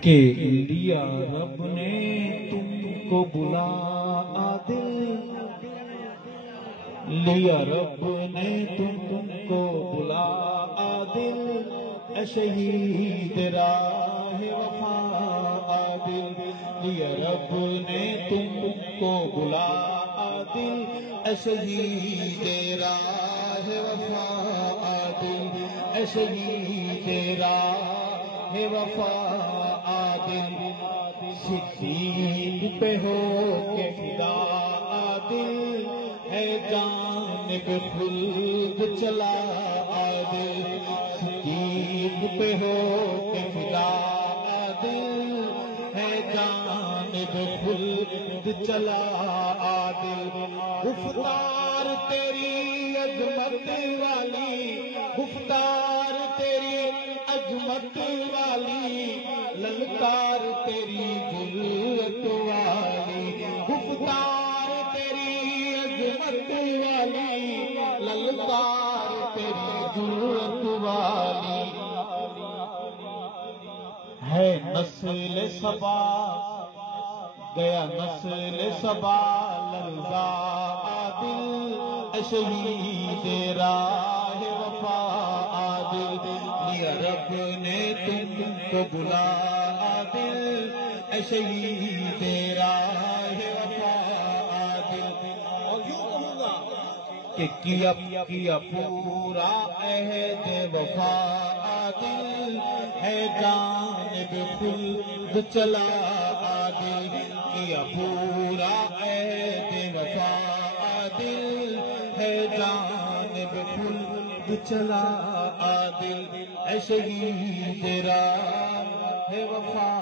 کہ لیا رب نے تم کو بلا عادل، لیا رب نے تم کو بلا عادل، اے شہید راہ وفا عادل، لیا رب نے تم کو بلا عادل، اے شہید راہ وفا عادل، اے شہید راہ وفا عادل، صدیق پہ ہو کے فدا عادل، ہے جانب خلد چلا عادل، صدیق پہ ہو کے فدا عادل، ہے جانب خلد چلا عادل، گفتار تیری عظمت والی، گفتار تیری عظمت والی، للکار تیری جرأت والی، گفتار تیری عظمت والی، للکار تیری جرأت والی، ہے نسل سبا گیا نسل سبا لرزا عادل، اے شہید راہ وفا عادل، لیا رب نے تم کو بلا عادل، اے شہید راہ وفا عادل، اور یوں کہوں گا کہ کیا پورا عہد وفا عادل، ہے جانب خلد چلا عادل، کیا پورا عہد وفا عادل، ہے جانب خلد چلا عادل، اے شہید راہ وفا